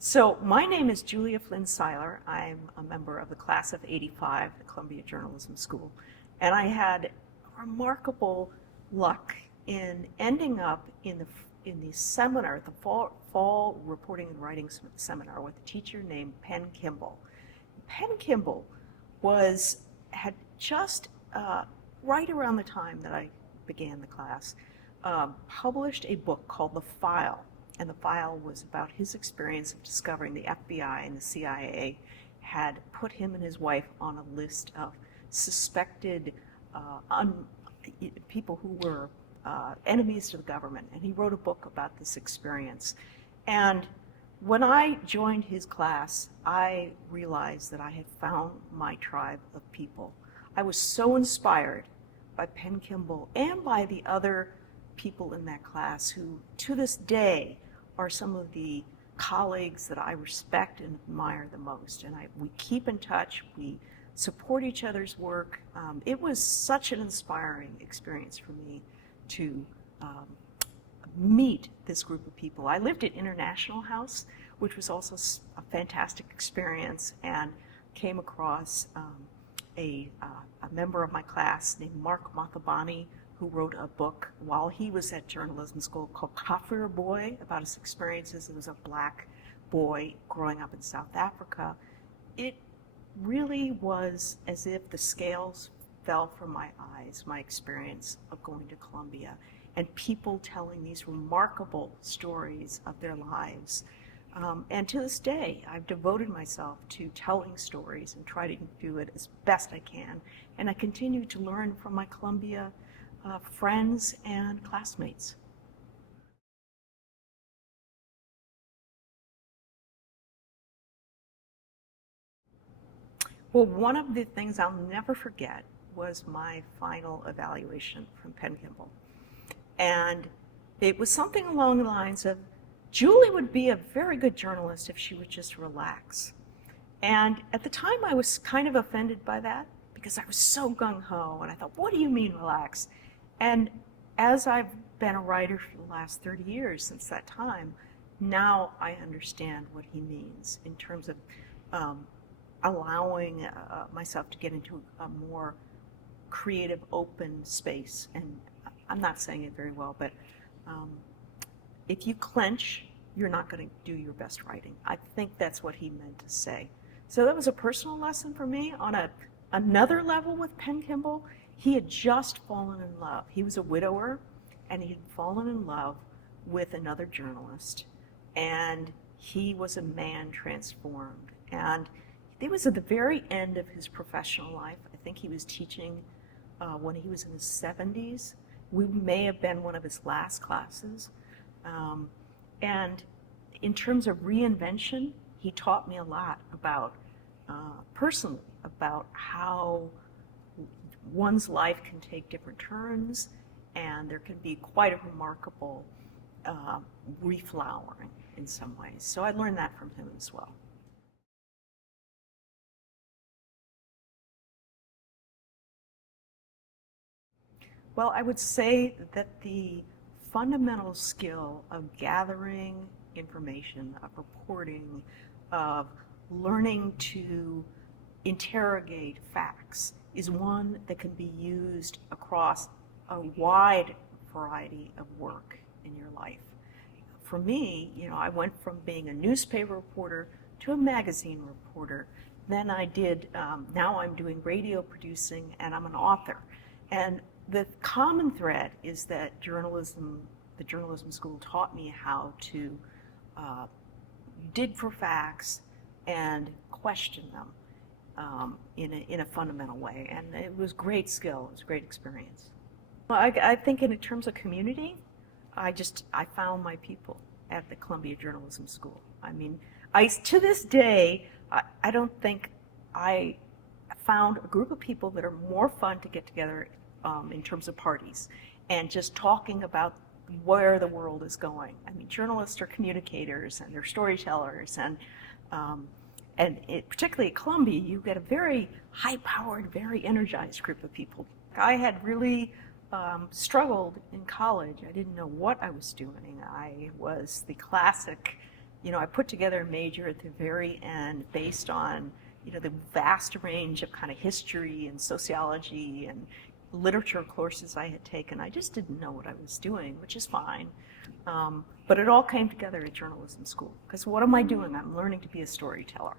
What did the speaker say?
So my name is Julia Flynn Seiler. I'm a member of the class of '85 at Columbia Journalism School. And I had remarkable luck in ending up in the seminar, the fall reporting and writing seminar with a teacher named Penn Kimball. Penn Kimball had just right around the time that I began the class, published a book called The File. And The File was about his experience of discovering the FBI and the CIA had put him and his wife on a list of suspected people who were enemies to the government. And he wrote a book about this experience. And when I joined his class, I realized that I had found my tribe of people. I was so inspired by Penn Kimball and by the other people in that class who, to this day, are some of the colleagues that I respect and admire the most. And we keep in touch, we support each other's work. It was such an inspiring experience for me to meet this group of people. I lived at International House, which was also a fantastic experience, and came across a member of my class named Mark Mathabani, who wrote a book while he was at journalism school called Kafir Boy, about his experiences as a black boy growing up in South Africa. It really was as if the scales fell from my eyes, my experience of going to Columbia, and people telling these remarkable stories of their lives. And to this day, I've devoted myself to telling stories and try to do it as best I can. And I continue to learn from my Columbia friends and classmates. Well, one of the things I'll never forget was my final evaluation from Penn Kimball. And it was something along the lines of, Julie would be a very good journalist if she would just relax. And at the time I was kind of offended by that because I was so gung-ho, and I thought, what do you mean relax? And as I've been a writer for the last 30 years since that time, now I understand what he means in terms of allowing myself to get into a more creative, open space. And I'm not saying it very well, but if you clench, you're not going to do your best writing. I think that's what he meant to say. So that was a personal lesson for me. On another level with Penn Kimball, he had just fallen in love. He was a widower, and he had fallen in love with another journalist. And he was a man transformed. And it was at the very end of his professional life. I think he was teaching when he was in his 70s. We may have been one of his last classes. And in terms of reinvention, he taught me a lot about, personally, about how one's life can take different turns, and there can be quite a remarkable reflowering in some ways. So I learned that from him as well. Well, I would say that the fundamental skill of gathering information, of reporting, of learning to interrogate facts is one that can be used across a wide variety of work in your life. For me, I went from being a newspaper reporter to a magazine reporter. Then I did, now I'm doing radio producing, and I'm an author. And the common thread is that the journalism school taught me how to dig for facts and question them in a fundamental way. And it was great skill, it was a great experience. Well, I think in terms of community, I found my people at the Columbia Journalism School. I mean, to this day, I don't think I found a group of people that are more fun to get together in terms of parties and just talking about where the world is going. I mean, journalists are communicators and they're storytellers, and particularly at Columbia, you get a very high-powered, very energized group of people. I had really struggled in college. I didn't know what I was doing. I was the classic You know, I put together a major at the very end based on, you know, the vast range of kind of history and sociology and literature courses I had taken. I just didn't know what I was doing, which is fine. But it all came together at journalism school. Because what am I doing? I'm learning to be a storyteller.